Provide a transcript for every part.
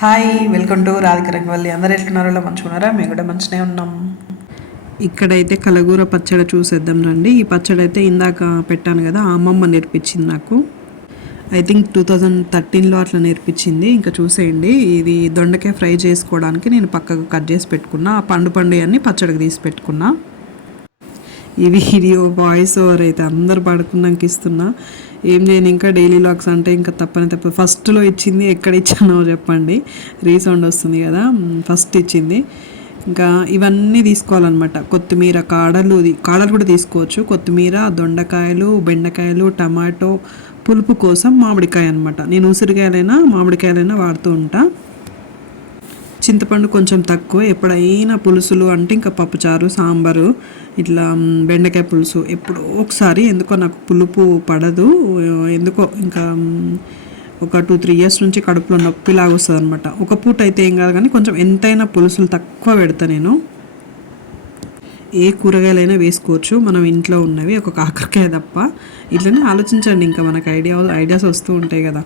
Hi welcome to Radhika Rangavalli. అందరు ఎట్లున్నారో? మంచుకున్నారా మేము కూడా మంచినే ఉన్నాం. ఇక్కడైతే కలగూర పచ్చడి చూసేద్దాం రండి. ఈ పచ్చడి అయితే ఇందాక పెట్టాను కదా అమ్మమ్మ నేర్పించింది నాకు. ఐ థింక్ టూ థౌజండ్ థర్టీన్లో అట్లా నేర్పించింది. ఇంకా చూసేయండి. ఇది దొండకాయ ఫ్రై చేసుకోవడానికి నేను పక్కకు కట్ చేసి పెట్టుకున్నా. ఆ పండు పండు అన్ని పచ్చడికి తీసి పెట్టుకున్నా. ఈ వీడియో వాయిస్ ఓవర్ అయితే అందరు పడుకున్నాక ఇస్తున్నా. ఏం చేయను ఇంకా డైలీ లాగ్స్ అంటే ఇంకా తప్పని తప్ప. ఫస్ట్లో ఇచ్చింది ఎక్కడ ఇచ్చానో చెప్పండి. రీసౌండ్ వస్తుంది కదా. ఫస్ట్ ఇచ్చింది. ఇంకా ఇవన్నీ తీసుకోవాలన్నమాట. కొత్తిమీర కాడలు కాడలు కూడా తీసుకోవచ్చు. కొత్తిమీర దొండకాయలు బెండకాయలు టమాటో పులుపు కోసం మామిడికాయ అనమాట నేను ఉసిరికాయలైనా మామిడికాయలైనా వాడుతూ ఉంటాను చింతపండు కొంచెం తక్కువ ఎప్పుడైనా పులుసులు అంటే ఇంకా పప్పుచారు సాంబారు ఇట్లా బెండకాయ పులుసు ఎప్పుడో ఒకసారి. ఎందుకో నాకు పులుపు పడదు. ఎందుకో ఇంకా ఒక టూ త్రీ ఇయర్స్ నుంచి కడుపులో నొప్పిలాగా వస్తుంది అనమాట ఒక పూట అయితే ఏం కాదు కానీ కొంచెం ఎంతైనా పులుసులు తక్కువ పెడతా నేను. ఏ కూరగాయలైనా వేసుకోవచ్చు. మనం ఇంట్లో ఉన్నవి ఒక కాకరకాయ తప్ప. ఇట్లనే ఆలోచించండి. ఇంకా మనకు ఐడియా ఐడియాస్ వస్తూ ఉంటాయి కదా.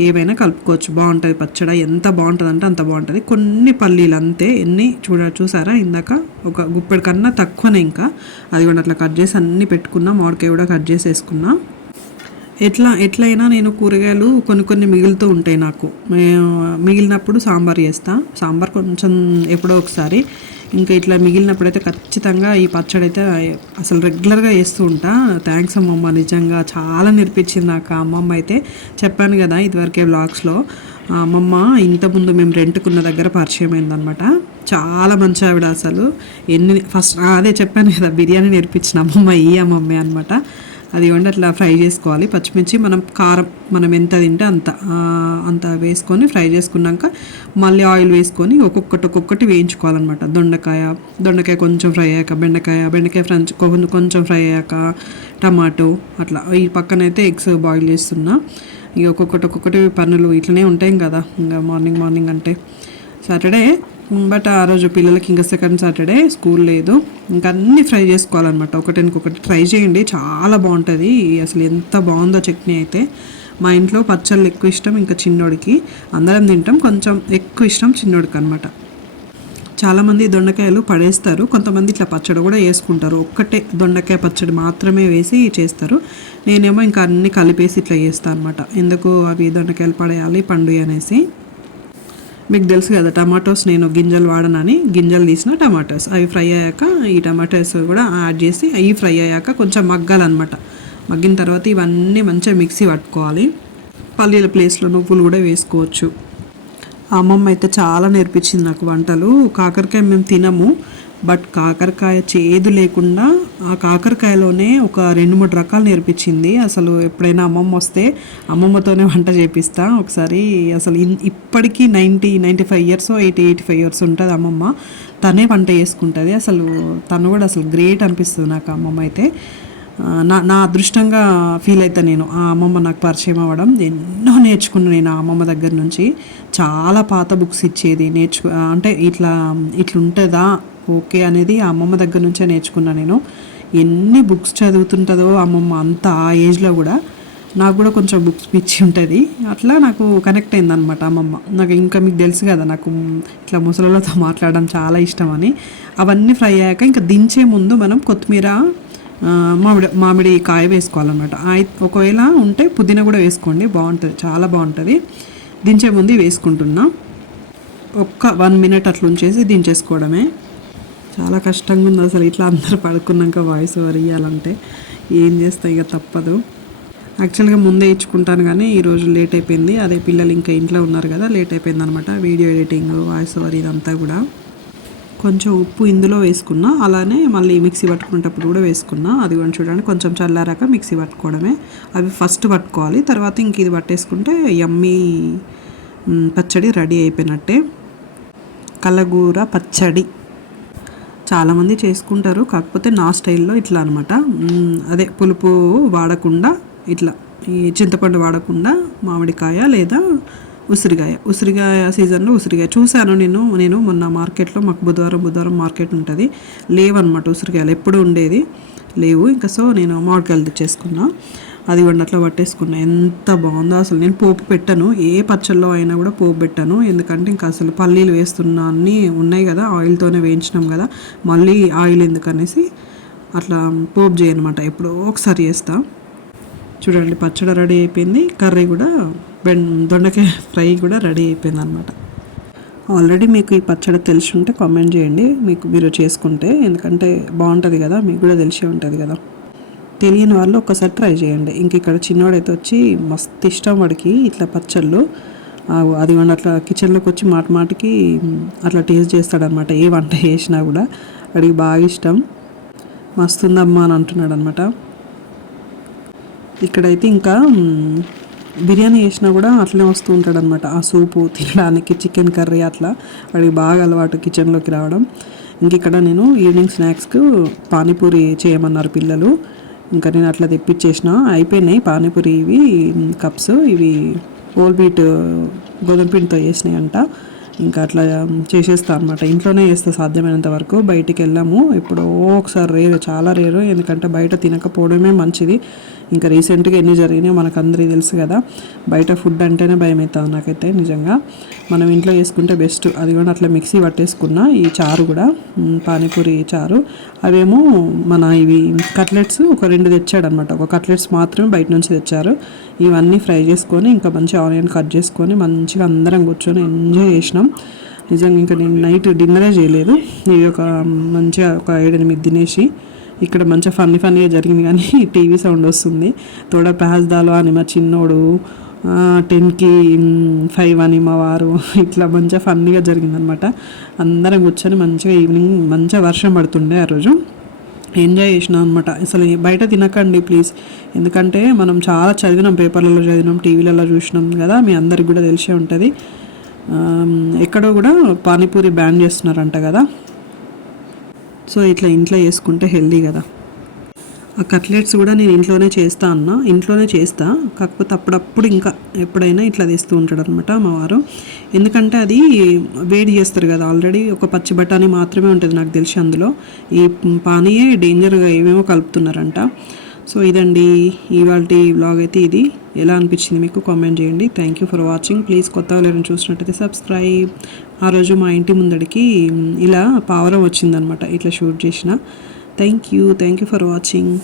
ఏవైనా కలుపుకోవచ్చు. బాగుంటుంది పచ్చడి. ఎంత బాగుంటుంది అంటే అంత బాగుంటుంది. కొన్ని పల్లీలు అంతే ఎన్ని చూడ చూసారా? ఇందాక ఒక గుప్పెడు కన్నా తక్కువనే ఇంకా. అది కూడా అట్లా కట్ చేసి అన్నీ పెట్టుకున్నా. మామిడికాయ కూడా కట్ చేసి వేసుకున్నా ఎట్లా ఎట్లయినా నేను కూరగాయలు కొన్ని కొన్ని మిగులుతూ ఉంటాయి నాకు. మిగిలినప్పుడు సాంబార్ చేస్తా. సాంబార్ కొంచెం ఎప్పుడో ఒకసారి. ఇంకా ఇట్లా మిగిలినప్పుడు అయితే ఖచ్చితంగా ఈ పచ్చడి అయితే అసలు రెగ్యులర్గా చేస్తూ ఉంటా. థ్యాంక్స్ అమ్మమ్మ నిజంగా చాలా నేర్పించింది నాకు అమ్మమ్మ అయితే. చెప్పాను కదా ఇదివరకే బ్లాగ్స్లో అమ్మమ్మ ఇంతకుముందు మేము రెంట్కున్న దగ్గర పరిచయం అయిందనమాట చాలా మంచి ఆవిడ అసలు. ఎన్ని ఫస్ట్ అదే చెప్పాను కదా బిర్యానీ నేర్పించిన అమ్మమ్మ ఈ అమ్మమ్మే అనమాట అది ఇవ్వండి అట్లా ఫ్రై చేసుకోవాలి. పచ్చిమిర్చి మనం కారం మనం ఎంత తింటే అంత అంత వేసుకొని ఫ్రై చేసుకున్నాక మళ్ళీ ఆయిల్ వేసుకొని ఒక్కొక్కటి ఒక్కొక్కటి వేయించుకోవాలన్నమాట. దొండకాయ దొండకాయ కొంచెం ఫ్రై అయ్యాక బెండకాయ బెండకాయ ఫ్రెంచ్ కొంచెం కొంచెం ఫ్రై అయ్యాక టమాటో అట్లా. ఈ పక్కన అయితే ఎగ్స్ బాయిల్ చేస్తున్నా. ఇక ఒక్కొక్కటి ఒక్కొక్కటి పనులు ఇట్లనే ఉంటాయి కదా. ఇంకా మార్నింగ్ మార్నింగ్ అంటే సాటర్డే బట్ ఆ రోజు పిల్లలకి ఇంకా సెకండ్ సాటర్డే స్కూల్ లేదు. ఇంకా అన్నీ ఫ్రై చేసుకోవాలన్నమాట. ఒకటికొకటి ట్రై చేయండి. చాలా బాగుంటుంది. అసలు ఎంత బాగుందో చట్నీ అయితే. మా ఇంట్లో పచ్చళ్ళు ఎక్కువ ఇష్టం ఇంకా చిన్నోడికి. అందరం తింటాం. కొంచెం ఎక్కువ ఇష్టం చిన్నోడికి అనమాట చాలామంది దొండకాయలు పడేస్తారు. కొంతమంది ఇట్లా పచ్చడి కూడా వేసుకుంటారు. ఒక్కటే దొండకాయ పచ్చడి మాత్రమే వేసి చేస్తారు. నేనేమో ఇంకా అన్ని కలిపేసి ఇట్లా చేస్తాను అనమాట ఎందుకు అవి దొండకాయలు పడేయాలి పండు అనేసి. మీకు తెలుసు కదా టమాటోస్ నేను గింజలు వాడనని గింజలు తీసిన టమాటోస్. అవి ఫ్రై అయ్యాక ఈ టమాటోస్ కూడా యాడ్ చేసి అవి ఫ్రై అయ్యాక కొంచెం మగ్గాలన్నమాట. మగ్గిన తర్వాత ఇవన్నీ మంచిగా మిక్సీ పట్టుకోవాలి. పల్లీల ప్లేస్లో నువ్వులు కూడా వేసుకోవచ్చు. అమ్మమ్మ అయితే చాలా నేర్పించింది నాకు వంటలు. కాకరకాయ మేము తినము బట్ కాకరకాయ చేదు లేకుండా ఆ కాకరకాయలోనే ఒక రెండు మూడు రకాలు నేర్పించింది. అసలు ఎప్పుడైనా అమ్మమ్మ వస్తే అమ్మమ్మతోనే వంట చేపిస్తా. ఒకసారి అసలు ఇన్- ఇప్పటికీ ninety ninety five years eighty eighty five years ఉంటుంది అమ్మమ్మ. తనే వంట చేసుకుంటుంది. అసలు తను కూడా అసలు గ్రేట్ అనిపిస్తుంది నాకు అమ్మమ్మ అయితే. నా నా అదృష్టంగా ఫీల్ అవుతా నేను. ఆ అమ్మమ్మ నాకు పరిచయం అవ్వడం ఎన్నో నేర్చుకున్నాను నేను ఆ అమ్మమ్మ దగ్గర నుంచి. చాలా పాత బుక్స్ ఇచ్చేది నేర్చుకు అంటే ఇట్లా ఇట్లుంటుందా ఓకే అనేది ఆ అమ్మమ్మ దగ్గర నుంచే నేర్చుకున్నా నేను. ఎన్ని బుక్స్ చదువుతుంటుందో అమ్మమ్మ అంత ఆ ఏజ్లో కూడా నాకు కూడా కొంచెం బుక్స్ పిచ్చి ఉంటుంది. అట్లా నాకు కనెక్ట్ అయింది అనమాట అమ్మమ్మ. నాకు ఇంకా మీకు తెలుసు కదా నాకు ఇట్లా ముసలిలతో మాట్లాడడం చాలా ఇష్టం అని. అవన్నీ ఫ్రై అయ్యాక ఇంకా దించే ముందు మనం కొత్తిమీర మామిడి మామిడి కాయ వేసుకోవాలన్నమాట. ఒకవేళ ఉంటే పుదీనా కూడా వేసుకోండి బాగుంటుంది చాలా బాగుంటుంది. దించే ముందు వేసుకుంటున్నా. ఒక్క వన్ మినిట్ అట్లా ఉంచేసి దించేసుకోవడమే. చాలా కష్టంగా ఉంది అసలు. ఇట్లా అందరు పడుకున్నాక వాయిస్ ఓవర్ ఇవ్వాలంటే ఏం చేస్తా ఇక తప్పదు. యాక్చువల్గా ముందే ఇచ్చుకుంటాను కానీ ఈరోజు లేట్ అయిపోయింది. అదే పిల్లలు ఇంకా ఇంట్లో ఉన్నారు కదా లేట్ అయిపోయింది అనమాట వీడియో ఎడిటింగ్ వాయిస్ ఓవర్ ఇదంతా కూడా. కొంచెం ఉప్పు ఇందులో వేసుకున్నా అలానే మళ్ళీ మిక్సీ పట్టుకునేటప్పుడు కూడా వేసుకున్నా. అది కూడా చూడండి కొంచెం చల్లారాక మిక్సీ పట్టుకోవడమే. అవి ఫస్ట్ పట్టుకోవాలి తర్వాత ఇంక ఇది పట్టేసుకుంటే యమ్మీ పచ్చడి రెడీ అయిపోయినట్టే. కలగూర పచ్చడి. చాలామంది చేసుకుంటారు. కాకపోతే నా స్టైల్లో ఇట్లా అనమాట అదే పులుపు వాడకుండా ఇట్లా. ఈ చింతపండు వాడకుండా మామిడికాయ లేదా ఉసిరికాయ ఉసిరికాయ సీజన్లో ఉసిరికాయ చూశాను నేను నేను మొన్న మార్కెట్లో మాకు బుధవారం బుధవారం మార్కెట్ ఉంటుంది. లేవన్నమాట ఉసిరికాయలు ఎప్పుడు ఉండేది? లేవు. ఇంకా సో నేను మామిడికాయలు తెచ్చేసుకున్నాను అది కూడా అట్లా పట్టేసుకున్నా. ఎంత బాగుందో అసలు. నేను పోపు పెట్టను. ఏ పచ్చళ్ళలో అయినా కూడా పోపు పెట్టాను. ఎందుకంటే ఇంకా అసలు పల్లీలు వేస్తున్నా అన్నీ ఉన్నాయి కదా ఆయిల్తోనే వేయించినాం కదా మళ్ళీ ఆయిల్ ఎందుకనేసి అట్లా పోపు చేయనమాట. ఎప్పుడో ఒకసారి చేస్తా. చూడండి పచ్చడి రెడీ అయిపోయింది. కర్రీ కూడా బెండ్ దొండకాయ ఫ్రై కూడా రెడీ అయిపోయింది అనమాట ఆల్రెడీ మీకు ఈ పచ్చడి తెలిసి ఉంటే కామెంట్ చేయండి. మీకు మీరు చేసుకుంటే. ఎందుకంటే బాగుంటుంది కదా మీకు కూడా తెలిసే ఉంటుంది కదా. తెలియని వాళ్ళు ఒక్కసారి ట్రై చేయండి. ఇంక ఇక్కడ చిన్నవాడైతే వచ్చి మస్తు ఇష్టం వాడికి ఇట్లా పచ్చళ్ళు. అది వాడు అట్లా కిచెన్లోకి వచ్చి మాట మాటికి అట్లా టేస్ట్ చేస్తాడనమాట ఏ వంట చేసినా కూడా వాడికి బాగా ఇష్టం. మస్తుందమ్మా అని అంటున్నాడు అనమాట ఇక్కడైతే ఇంకా బిర్యానీ చేసినా కూడా అట్లనే వస్తూ ఉంటాడనమాట ఆ సూపు తినడానికి చికెన్ కర్రీ అట్లా వాడికి బాగా అలవాటు కిచెన్లోకి రావడం. ఇంక ఇక్కడ నేను ఈవినింగ్ స్నాక్స్కు పానీపూరి చేయమన్నారు పిల్లలు. ఇంకా నేను అట్లా తెప్పించేసిన. అయిపోయినాయి పానీపూరి ఇవి కప్స్ ఇవి. హోల్ బీట్ గోధుమ పిండితో చేసినాయి అంట ఇంకా అట్లా చేసేస్తా అనమాట ఇంట్లోనే చేస్తా సాధ్యమైనంత వరకు. బయటికి వెళ్ళాము. ఎప్పుడో ఒకసారి రేరు చాలా రేరు. ఎందుకంటే బయట తినకపోవడమే మంచిది. ఇంకా రీసెంట్గా ఎన్ని జరిగినాయో మనకందరికీ తెలుసు కదా. బయట ఫుడ్ అంటేనే భయం అవుతుంది నాకైతే నిజంగా. మనం ఇంట్లో చేసుకుంటే బెస్ట్. అది కూడా అట్లా మిక్సీ పట్టేసుకున్న ఈ చారు కూడా పానీపూరి చారు. అవేమో మన ఇవి కట్లెట్స్ ఒక రెండు తెచ్చాడనమాట. ఒక కట్లెట్స్ మాత్రమే బయట నుంచి తెచ్చారు. ఇవన్నీ ఫ్రై చేసుకొని ఇంకా మంచి ఆనియన్ కట్ చేసుకొని మంచిగా అందరం కూర్చొని ఎంజాయ్ చేసినాం. నిజంగా ఇంకా నేను నైట్ డిన్నరే చేయలేదు. ఇవి ఒక మంచిగా ఒక ఏడెనిమిది తినేసి ఇక్కడ మంచిగా ఫన్నీ ఫన్నీగా జరిగింది కానీ టీవీ సౌండ్ వస్తుంది. తోడ పాజ్దాలో అని మా చిన్నోడు టెన్కి ఫైవ్ అని మా వారు ఇట్లా మంచిగా ఫన్నీగా జరిగిందనమాట. అందరం కూర్చొని మంచిగా ఈవినింగ్ మంచిగా వర్షం పడుతుండే ఆ రోజు. ఎంజాయ్ చేసినాం అనమాట అసలు బయట తినకండి ప్లీజ్. ఎందుకంటే మనం చాలా చదివినాం పేపర్లలో చదివినాం టీవీలలో చూసినాం కదా మీ అందరికి కూడా తెలిసే ఉంటుంది. ఎక్కడో కూడా పానీపూరి బ్యాన్ చేస్తున్నారంట కదా. సో ఇట్లా ఇంట్లో చేసుకుంటే హెల్దీ కదా. ఆ కట్లెట్స్ కూడా నేను ఇంట్లోనే చేస్తా అన్న. ఇంట్లోనే చేస్తా. కాకపోతే అప్పుడప్పుడు ఇంకా ఎప్పుడైనా ఇట్లా తెస్తూ ఉంటాడు అనమాట మా వారు. ఎందుకంటే అది వేడి చేస్తారు కదా. ఆల్రెడీ ఒక పచ్చి బఠానీ మాత్రమే ఉంటుంది నాకు తెలిసి అందులో. ఈ పానీయే డేంజర్గా ఏమేమో కలుపుతున్నారంట. సో ఇదండి ఇవాళ వ్లాగ్ అయితే ఇది. ఎలా అనిపించింది మీకు కామెంట్ చేయండి. Thank you for watching please కొత్తగా ఎవరైనా చూసినట్టయితే సబ్స్క్రైబ్ ఆ రోజు మా ఇంటి ముందడికి ఇలా పావరం వచ్చిందనమాట ఇట్లా షూట్ చేసిన. Thank you thank you for watching